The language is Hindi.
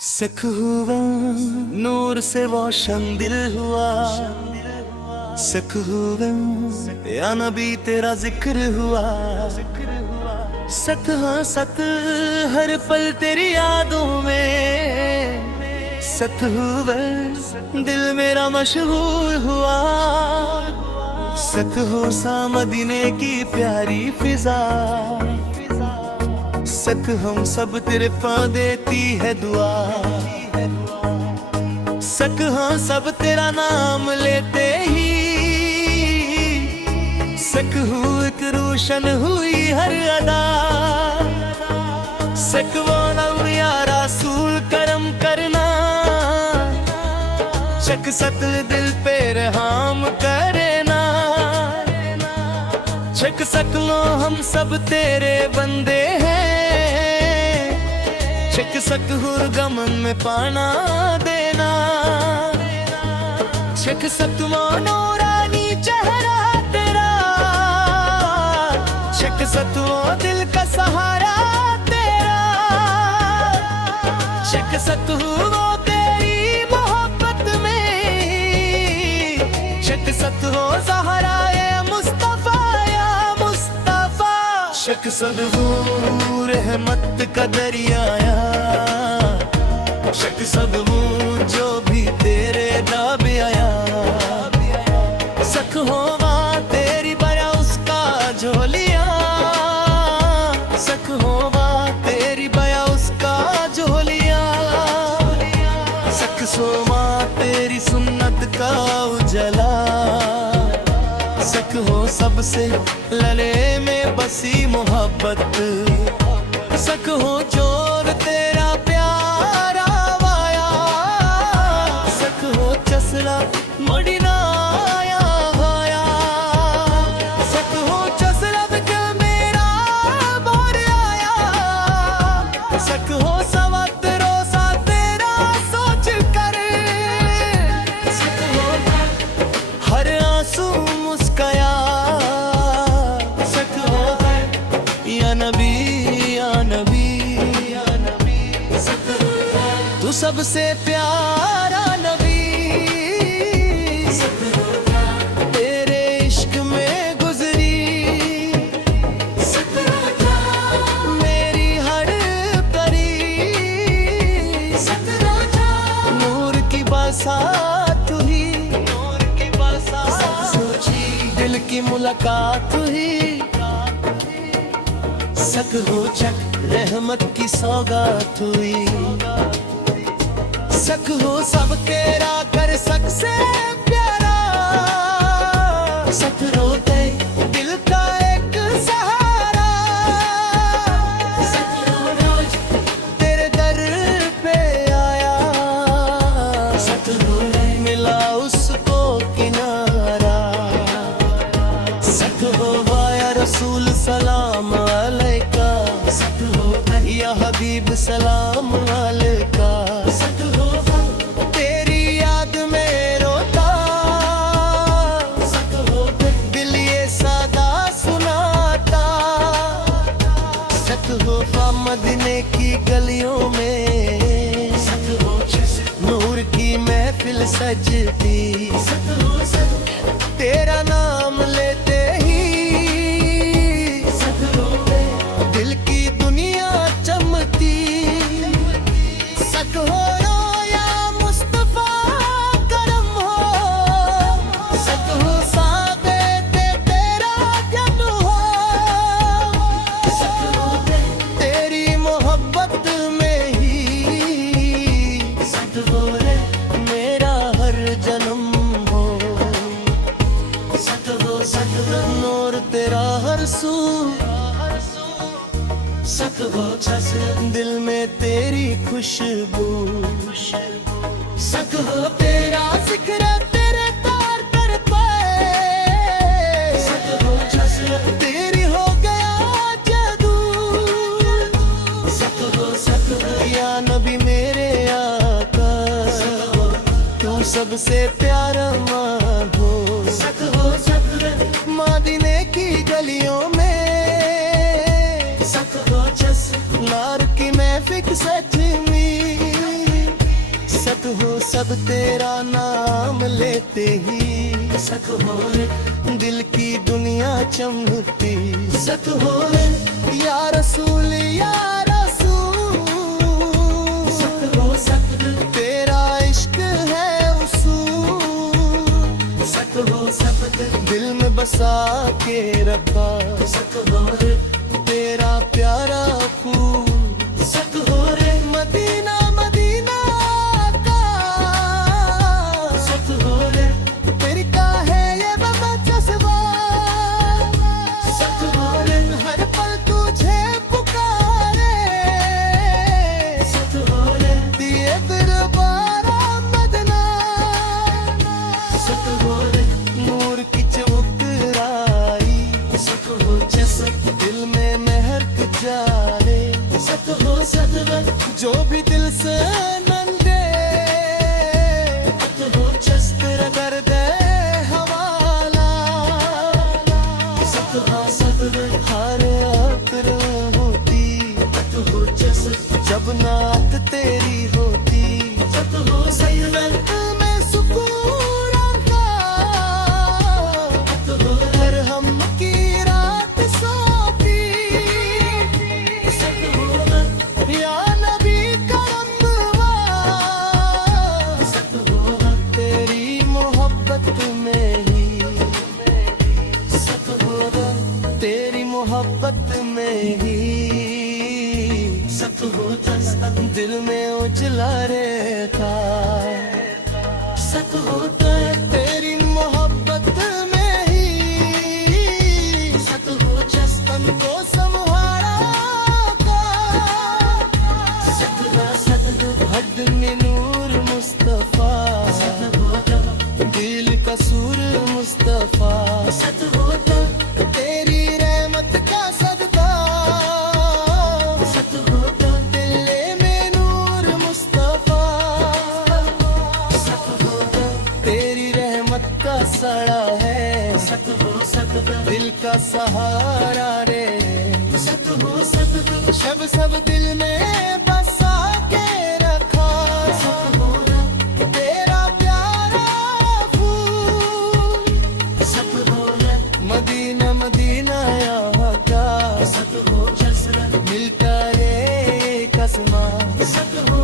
सख हुआ नूर से रोशन दिल हुआ, सख हुआ या नबी तेरा जिक्र हुआ। सत हाँ सत हर पल तेरी यादों में, सत हुआ दिल मेरा मशहूर हुआ। सत हो सा मदीने की प्यारी फिजा, सत हम सब तेरे पाँव देती है दुआ। सक हाँ सब तेरा नाम लेते ही, सक हूँ एक रोशन हुई हर अदा। सक वो नव या रसूल करम करना, शक सत दिल पे रहम करना। शक सकलो हम सब तेरे बंदे हैं, शक सक हुर गमन में पाना देना। शक सक मानो रानी चेहरा तेरा, शक सक वो दिल का सहारा तेरा। शक सक वो तेरी मोहब्बत में, शक सक हो ज़हरा मुस्तफा या मुस्तफा। शक सक वो रहमत का दरिया, शक सब हूँ जो भी तेरे दाबे आया। सख होवा तेरी बया उसका झोलिया, सख होवा तेरी बया उसका झोलिया। सख सोमा तेरी सुन्नत का उजला, सख हो सबसे लले में बसी मोहब्बत। सख हो जोर तेरा प्यारा वाया, सख हो चसला मोड़ना आया भाया। सख हो चसला बिकल मेरा बोर आया, सख हो सवत रोसा तेरा सोच कर। सख हो हर आंसू मुस्काया, सख हो या नबी या नबी या नबी। तू सबसे प्यारा नबी, तेरे इश्क में गुजरी मेरी हर परी। नूर की बरसात हुई, दिल की मुलाकात हुई। सक हो चक रहमत की सौगात हुई, सक हो सब तेरा कर सक से प्यारा। सक रोते दिल का एक सहारा, सक रोज तेरे दर पे आया। सक मिला उसको किनारा, सक हो वाया रसूल सलाम अलैका। सक हो या हबीब सलाम अलैका। सक हो तेरी याद में रोता, सक हो दिल ये सादा सुनाता। सक हो मदीने की गलियों में, सक हो नूर की महफिल सजती। सक हो तेरा नाम लेते ही, दिल की दुनिया चमकती। सक हो या मुस्तफा करम हो, सक हो सादे तेरा जन हो। सक हो तेरी मोहब्बत में ही, सक हो मेरा हर जन्म हो। सक हो नूर तेरा हर सू, सक हो दिल में तेरी खुशबू। सक हो तेरा जिक्र तेरे तार कर पाए। सक हो तेरी हो गया जादू। सक हो या नबी मेरे आका, तू सबसे प्यारा मानो। सक हो मदीने की गलियों में, नार की महफिल सच में। सत हो सब तेरा नाम लेते ही सत हो रे, दिल की दुनिया चमकती सत हो रे, या रसूल या रसूल सत हो सत, तेरा इश्क है उसूल सत हो सब, दिल में बसा के रखा सत हो रे, तेरा प्यारा फूल सत हो रे, मदीना मदीना का सत हो रे, तेरी का है ये बाबा जज्बा सत हो रे, हर पल तुझे पुकारे सत हो रे, दिए दरबारा मदना सत हो रे, नूर की चमकराई सत हो जैसे, दिल में महक जाए सत हो सत, जो भी दिल से नंगे सत हो जस, तेरा दर्द हवाला सत हो सत, हर अतर होती सत हो जस, जब नात तेरी होती सत हो सही, में सुकून आता सत हो, हर हम की रात सोती सत हो, या नबी करमवा सत हो, तेरी मोहब्बत में ही सत हो, तेरी मोहब्बत में ही सत होता, दिल में उजला रहता सत होता, तेरी मोहब्बत में ही सत हो, जस्तन को संभाला का सत हो सत, हद में नूर मुस्तफा सत होता, दिल का सूर मुस्तफा सत होता, तेरी रहमत का सदका सत होता, दिल में नूर मुस्तफा सत होता, तेरी रहमत का सड़ा है सत हो सत, दिल का सहारा रे सत हो सत, शब सब दिल में बसा के रखा सत हो, तेरा प्यारा फूल सत हो, मदीना मदीना यहाँ का सत हो जसरा, मिलता रे कसमा सत हो